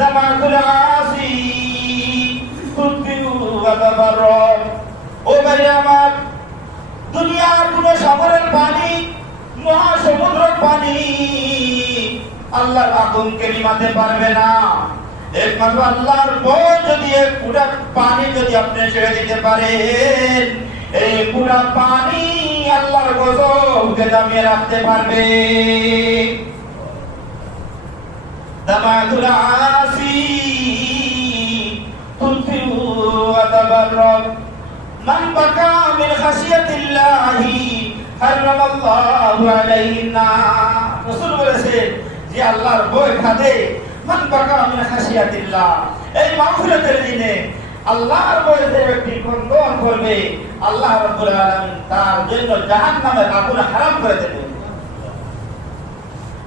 দামাতুল আসি তুতবিউ ওয়া তাবারর। ও ভাই আমার, দুনিয়ার কোন সাগরের পানি, মহাসমুদ্রের পানি আল্লাহর আগুনকে নিভাতে পারবে না। একমাত্র আল্লাহর ভয় যদি এক পুরা পানি যদি আপনি ছেড়ে দিতে পারেন, এই পুরা পানি আল্লাহর গজবকে দামিয়ে রাখতে পারবে। দামাতুল আসি তুতবিউ ওয়া তাবারর। মান বাকা মিন খাশিয়াতিল্লাহি হারামাল্লাহু আলাইহিন নার। রাসূল বলেছেন যে আল্লাহর ভয় খাতে মান বাকা মিন খাশিয়াতিল্লাহ, এই মাগফিরাতের দিনে আল্লাহর ভয়ে যে ব্যক্তি ক্রন্দন করবে, আল্লাহ রাব্বুল আলামিন তার জন্য জাহান্নামের আগুন হারাম করে দেবেন।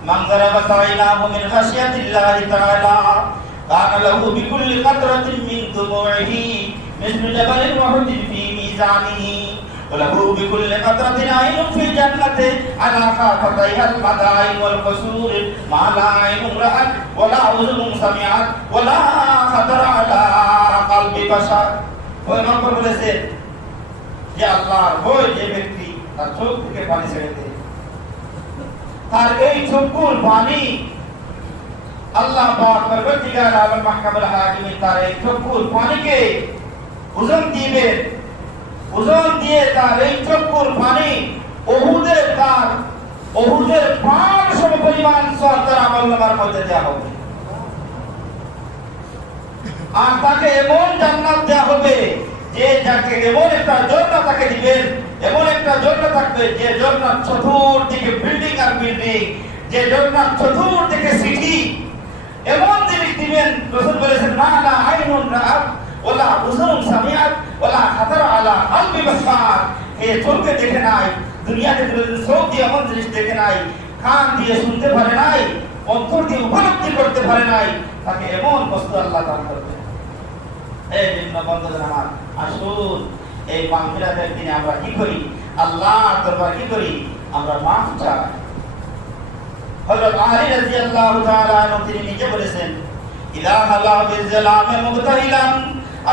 মান যারাবা সাইনাহু মিন খাশিয়াতিল্লাহি তাআলা কানা লাহু বিকুল্লি কাতরাতিন মিন দুমুইহি মিসলু জাবালিন ওয়াহুদিন ফি মিজানিহি ওয়া লাহু বিকুল্লি কাতরাতিন আইনুন ফি জান্নাতি আলা খাফাতাইহাল মাদাইন ওয়াল কুসুর মা লা আইনুন রাআত ওয়া লা উযুনুন সামিআত ওয়া লা খাতারা আলা কলবি বাশার। ওই নম্বর বলেছে যে আল্লাহর ভয় যে ব্যক্তি তার চোখ থেকে পানি ছেড়ে দেয়, তার এই চোখের পানি আল্লাহ পাক পরবর্তীকার আলম মাহকামুল হাকিমিন তার এই চোখের পানিকে ওজন দিবেন। ওজন দিয়ে তার এই চোখের পানি ওহুদের পাহাড় সমপরিমাণ সওয়াব তার আমলনামার মধ্যে দেওয়া হবে। আর তাকে এমন জান্নাত দেওয়া হবে যে যাকে এমন একটা ঝর্ণা তাকে দিবেন, এমন একটা ঝর্ণা থাকবে যে ঝর্ণার চতুর্দিকে বিল্ডিং আর বিল্ডিং, যে ঝর্ণার চতুর্দিকে সিটি, এমন জিনিস দিবেন। রাসূল বলেছেন মা লা আইনুন রাআত ওয়ালা উযুনুন সামিআত ওয়ালা খাতারা আলা কলবি বাশার। এই চোখে দেখে নাই, দুনিয়াতে চোখ দিয়ে এমন জিনিস দেখে নাই, কান দিয়ে শুনতে পারে নাই, অন্তর দিয়ে উপলব্ধি করতে পারে নাই, তাকে এমন বস্তু আল্লাহ দান করবেন। এই জন্য বন্ধুরা আমার, আসুন এই মাগফিরাতের দিনে আমরা কি করি? আল্লাহর দরবারে কি করি? আমরা মাফ চাই। হযরত আলী রাদিয়াল্লাহু তাআলা আনহু তিনি নিজে বলেছেন, ইলা হালা বিজালামে মুবতাহিলান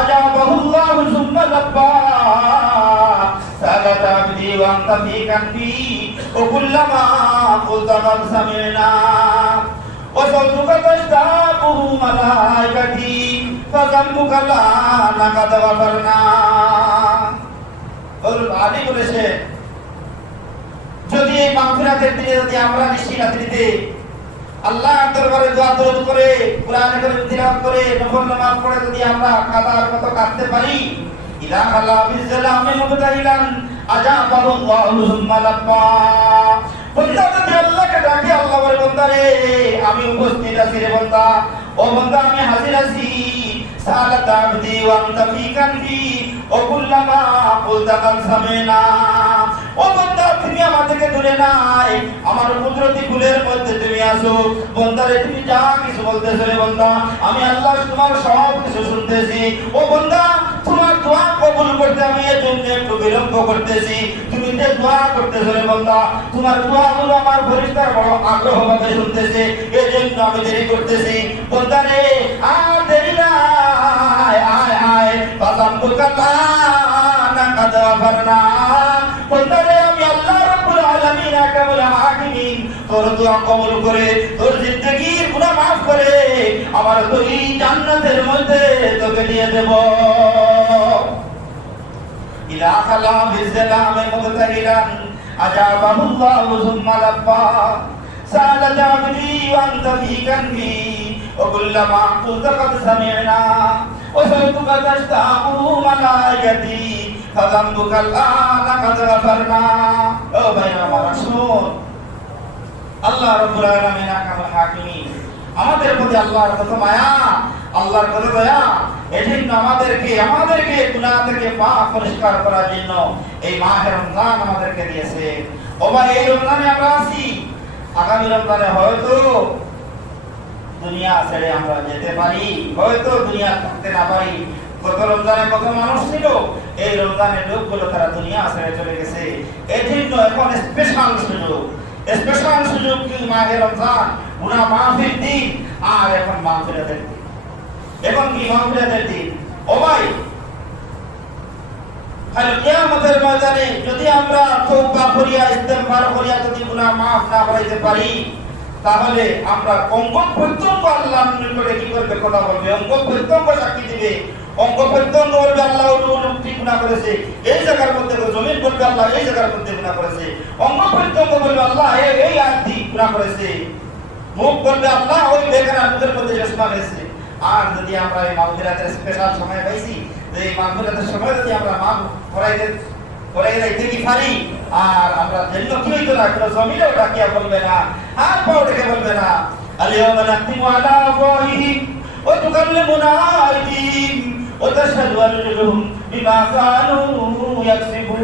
আজাবাহুল্লাহু সুম্মা লাব্বা সালাত আবদি ওয়া আনতা ফি কানবি ওয়া কুল্লামা কুলতা কাদ সামি'না ওয়া সাউতুকা তাশতাবুহু মালাইকাতি ফাযাম্বুকা লা নাকাদ ওয়াফারনা। হযরত আলী বলেছেন, যদি এই মাগফিরাতের দিনে যদি আমরা নিশি রাত্রিতে আল্লাহর দরবারে দোয়া দরুদ করে, কোরআন কারীম তিলাওয়াত করে, নফল নামাজ পড়ে যদি আমরা কাদার মতো কাঁদতে পারি, ইলা আলা বিজালামি মুবতাহিলান আজাবাহুল্লাহু সুম্মা লাব্বা। বান্দা যদি আল্লাহকে ডাকে, আল্লাহ বলে বান্দা রে আমি উপস্থিত আছি রে বান্দা, ও বান্দা আমি হাজির আছি। সালাত আবদি ওয়া আনতা ফি কানবি ওয়া কুল্লামা কুলতা কাদ সামি'না। ও বান্দা তুমি আমার থেকে দূরে নাই, আমার কুদরতি কুলের মধ্যে তুমি আছো। বান্দারে তুমি যা কিছু বলতেছো রে বান্দা, আমি আল্লাহ তোমার সব কিছু শুনতেছি। ও বান্দা তোমার দোয়া কবুল করতে আমি এর জন্য একটু বিলম্ব করতেছি। তুমি যে দোয়া করতেছো রে বান্দা, তোমার দোয়াগুলো আমার ফেরেশতার বড় আগ্রহ ভাবে শুনতেছে, এর জন্য আমি দেরি করতেছি। বান্দা রে আর দেরি নাই, আয় আয় ফাযাম্বুকা লা নাকাদ ওয়াফারনা। বান্দা রে আমি আল্লাহ রাব্বুল আলামিন আকামুল হাকিমিন তোর দোয়া কবুল করে, তোর জিন্দেগীর গুনাহ মাফ করে আমার ওই জান্নাতের মধ্যে তোকে দিয়ে দেব। ইলা খালা বিজালামে মুবতাহিলান আজাবাহুল্লাহু সুম্মা লাব্বা সালাত আবদি ওয়া আনতা ফি কানবি ওয়া কুল্লামা কুলতা কাদ সামি'না ওয়া সাউতুকা তাশতাবু মালাইকাতি ফাযাম্বুকা লা নাকাদ ওয়াফারনা। ও ভাই আমার, আসুন আল্লাহ রাব্বুল আলামিন আকামুল হাকিমিন আমাদের প্রতি আল্লাহর কত মায়া, আল্লাহর কত দয়া। এজন্য আমাদেরকে গুনাহ থেকে পাক পরিষ্কার করার জন্য এই মাহে রমজান আমাদেরকে দিয়েছে। ও ভাই, এই রমজানে আমরা আছি, আগামী রমজানে হয়তো দুনিয়া ছেড়ে আমরা যেতে পারি, হয়তো দুনিয়া থাকতে না পারি। গত রমজানে কত মানুষ ছিল, এই রমজানের লোকগুলো তারা দুনিয়া ছেড়ে চলে গেছে। এজন্য এখন স্পেশাল সুযোগ কি মাহে রমজান, গুনাহ মাফের দিন, আর এখন মাগফিরাতের দিন। এখন কি মাগফিরাতের দিন। ও ভাই, কাল কিয়ামতের ময়দানে যদি আমরা তওবা করিয়া ইস্তেগফার করিয়া যদি গুনাহ maaf না করাইতে পারি, তাহলে আমরা অঙ্গ প্রত্যঙ্গ আল্লাহর নিকটে কি করবে? কথা বলবে। অঙ্গ প্রত্যঙ্গ সাক্ষী দিবে। অঙ্গ প্রত্যঙ্গ বলবে আল্লাহ লোকটি গুনাহ করেছে, এই জায়গার মধ্যে। জমিন বলবে আল্লাহ এই জায়গার মধ্যে গুনাহ করেছে। অঙ্গ প্রত্যঙ্গ বলবে আল্লাহ এই আয়াতটি গুনাহ করেছে। মুখ বলবে আল্লাহ ওই বেকার মুখের মধ্যে চশমা গেছে। আর যদি আমরা এই মাগফিরাতের স্পেশাল সময় পাইছি, এই মাগফিরাতের সময় যদি আমরা মাফ করাইতে কি পারি, আর আমরা জন্য কি হইতো না, কোনো জমিনেও ডাকিয়া বলবে না, হাত পাও ডেকে বলবে না, আল-ইয়াওমা নাখতিমু আলা আফওয়াহিহিম ওয়া তুকাল্লিমুনা আইদিহিম ওয়া তাশহাদু আরজুলুহুম বিমা কানু ইয়াকসিবুন।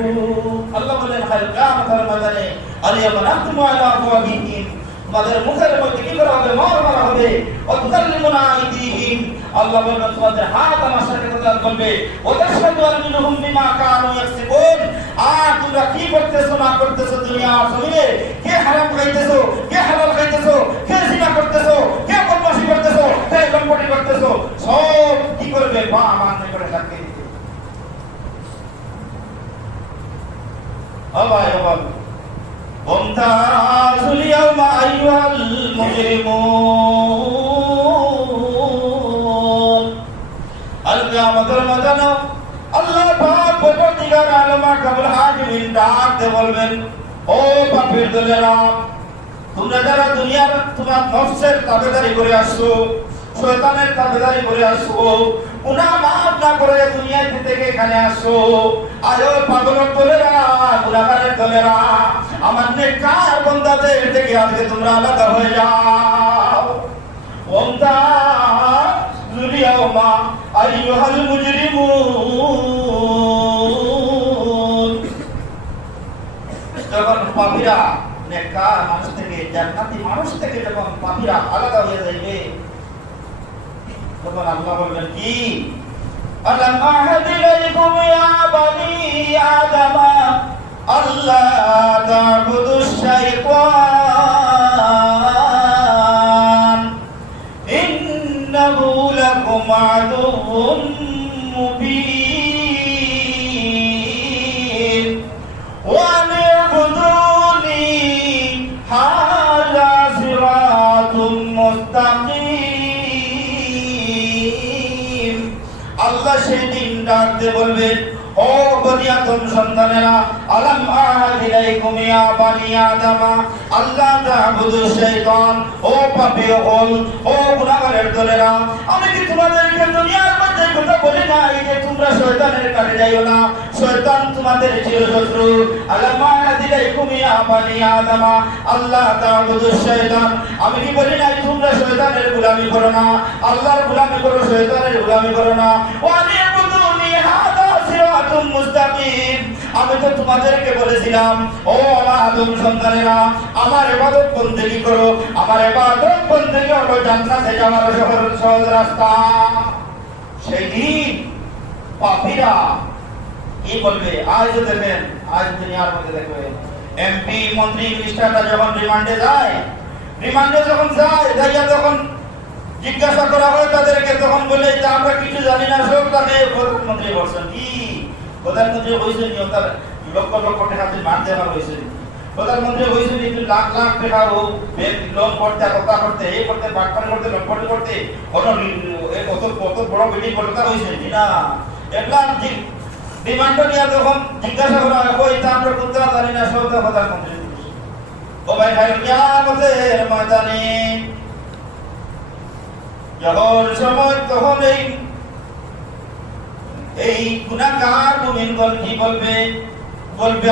আল্লাহ বলেন কিয়ামতের ময়দানে আল-ইয়াওমা নাখতিমু আলা আফওয়াহিহিম, তোমাদের মুখের মধ্যে কি করা হবে? মোহর মারা হবে। ওয়া তুকাল্লিমুনা আইদিহিম, আল্লাহ বলেন তোমাদের হাত আমার সাথে কথা বলবে। ওয়া তাশহাদু আরজুলুহুম বিমা কানু ইয়াকসিবুন, আর তোমরা কি করতেছো না করতেছো দুনিয়ার জমিনে, কে হারাম খাইতেছো, কে হালাল খাইতেছো, কে জিনা করতেছো, কে বদমাশি করতেছো, কে লম্পটি করতেছো, সব কি করবে? মা আমার নিকটে সাক্ষী দিবে। আল্লাহ বলেন ওমতাজুল ইয়াওমা আইয়ুহাল মুজরিমুন। আল কিয়ামতের ময়দানে আল্লাহ পাক পরবর্তীকার আলম মাহকামুল হাকিমিন ডাক দিয়ে বলবেন, ও পাপীর দলেরা, তোমরা যারা দুনিয়ার তোমার নফসের তাবেদারি করে আসছো, শয়তানের তাবেদারি করে আসছো, গুনাহ মাফ না করে দুনিয়া থেকে এখানে আসছো, আজও পাগলের দলেরা, গুনাহগারের দলেরা, আমার নেককার বান্দাদের থেকে আজকে তোমরা আলাদা হয়ে যাও। ওমতাজুল ইয়াওমা আইয়ুহাল মুজরিমুন। যখন পাপীরা নেককার মানুষ থেকে, জান্নাতি মানুষ থেকে যখন পাপীরা আলাদা হয়ে যাবে, তখন আল্লাহ বলবেন কি? আলাম আহাদ ইলাইকুম ইয়া বানি আদম আল্লা তা'বুদুশ শাইতান ইন্নাহু লাকুম আদুউম মুবিন ওয়া আ'বুদুনি হাযা সিরাতুম মুস্তাকিম। আল্লাহ সেদিন ডাক দিয়ে বলবেন, ও বনি আদম সন্তানেরা, আলাম আহাদ ইলাইকুম ইয়া বানি আদম আল্লা তা'বুদু শাইতান, ও পাপী হল, ও গুনাহগারের দলেরা, আমি কি তোমাদেরকে দুনিয়ার মধ্যে কথা বলি না যে তোমরা শয়তানের কাছে যাইও না, শয়তান তোমাদের চিরশত্রু। আলাম আহাদ ইলাইকুম ইয়া বানি আদম আল্লা তা'বুদু শাইতান, আমি কি বলি না তোমরা শয়তানের গোলামি করো না, আল্লাহর গোলামি করো, শয়তানের গোলামি করো না। ওয়া আ'বুদুনি হাযা সিরাতুম মুস্তাকিম, আমি তো তোমাদেরকে বলেছিলাম, ও আমার আদম সন্তানেরা, আমার ইবাদত বন্দেগী করো, আমার ইবাদত বন্দেগী হলো জান্নাতে যাওয়ার সহজ রাস্তা। সেই দিন পাপীরা কি বলবে? আজ দেখেন, আজ দুনিয়ার মধ্যে দেখবেন এমপি মন্ত্রী মিনিস্টাররা যখন রিমান্ডে যায়, যাইয়া যখন জিজ্ঞাসা করা হয় তাদেরকে, তখন বলে যে আমরা কিছু জানি না, সব তাকে প্রধানমন্ত্রী বলছেন। কি প্রধানমন্ত্রী হয়েছেন? তার লক্ষ লক্ষ টাকা মান দেওয়া হয়েছে। প্রধানমন্ত্রী হয়েছেন কিন্তু লাখ লাখ টাকা লোন করতে, কথা করতে, এই করতে, বাটপানি করতে, লটপটি করতে, কত বড় বিল্ডিং করতে হয়েছে না। এগুলা ডিমান্ড নিয়ে যখন জিজ্ঞাসা করা হয়, ওই তা আমরা করতে জানি না, সব প্রধানমন্ত্রী। ও ভাই ভাই, কিয়ামতের ময়দানে যখন সময়, তখন এই গুনাহগার মুমিনগণ কি বলবে?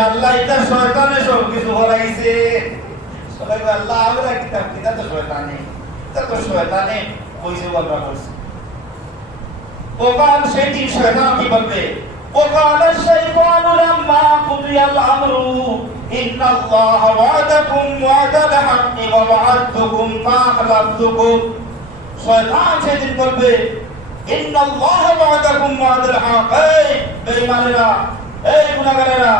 আল্লাহ এটা শয়তানে সব কিছু হরাইছে। সবাই বলে আল্লাহ আমরা কিতাব তো শয়তানে, এটা তো শয়তানে কইছে, আমরা বলছি। ওকাল সেদিন শয়তান কি বলবে? ওকাল শাইতানু লাম্মা কুদিয়াল আমরু ইন্নাল্লাহা ওয়াদাকুম ওয়াদাল হাক্কি ওয়া ওয়া'adতুকুম ফাআখলাফতুকুম। শয়তান সেদিন বলবে, ইন্নাল্লাহা ওয়াদাকুম ওয়াদাল হক, এই বেঈমানেরা, এই গুনাহগারেরা,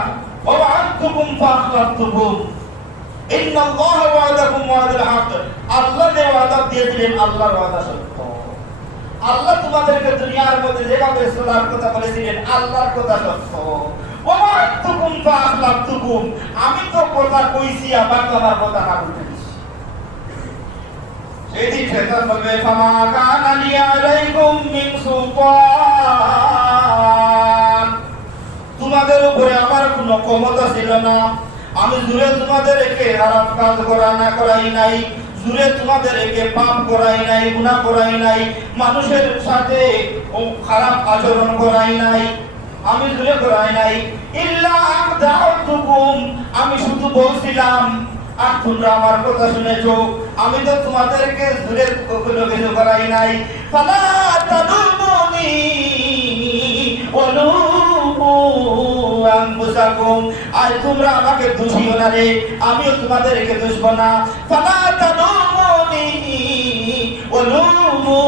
ওয়া ওয়া'adতুকুম ফাআখলাফতুকুম। ইন্নাল্লাহা ওয়াদাকুম ওয়াদাল হক, আল্লাহ যে ওয়াদা দিয়েছিলেন, আল্লাহর ওয়াদা সত্য। আল্লাহ তোমাদেরকে দুনিয়ার মধ্যে যেভাবে চলার কথা বলেছিলেন আল্লাহর কথা সত্য। আমি তো কথা কইছি, আবার তো আমার কথা না বলতে দিছি। সেদিন শয়তান বলবে ফামা কানা লি আলাইকুম মিন সুলতান, তোমাদের উপরে আমার কোনো ক্ষমতা ছিল না। আমি জুড়ে তোমাদেরকে হারাম কাজ করাই নাই, জুড়ে তোমাদেরকে পাপ করাই নাই, গুনাহ করাই নাই, মানুষের সাথে খারাপ আচরণ করাই নাই, আমি জুড়ে করাই নাই। ইল্লা দাউতুকুম, আমি শুধু বলছিলাম আর তোমরা আমার কথা শুনেছো। আমি তো তোমাদেরকে জুড়ে কোনো কিছু করাই নাই। ফালা তাদুমুনি ওয়ালুমু আনফুসাকুম, আর তোমরা আমাকে দোষিও না রে, আমিও তোমাদেরকে দোষব না। ফালা তাদুমুনি ওয়ালুমু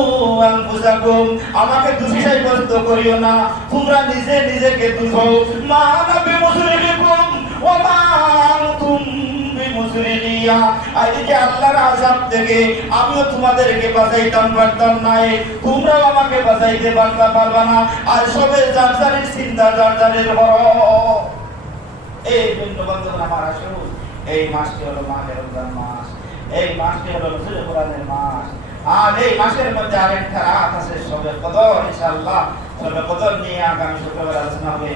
আনফুসাকুম, আমাকে দোষী সাব্যস্ত করিও না, তোমরা নিজেকে দোষো। মা আনা বিমুসরিকুম ওয়া মা আনতুম বিমুসরিয়া, আজকে আল্লাহর আযাব থেকে আমিও তোমাদেরকে বাঁচাইতাম পারতাম না, তোমরাও আমাকে বাঁচাইতে পারবা না। আর সবে যার যারের চিন্তা, যার যারের বড়। এই বন্ধু-বান্ধব আমার আসুন, এই মাসটি হলো মাহে রমজান মাস, এই মাসটি হলো নজরুল কোরআনের মাস। আর এই মাসের মধ্যে আরেকটা রাত আছে সবে কদর, ইনশাআল্লাহ সবে কদর নিয়ে আগামী শুক্রবার আলোচনা হবে।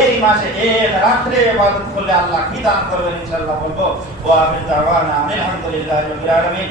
এই মাসে এক রাত্রে ইবাদত করলে আল্লাহ কি দান করবেন ইনশাআল্লাহ বলবো। ওয়া আমিন দাওয়ানা আলহামদুলিল্লাহি রাব্বিল আলামিন।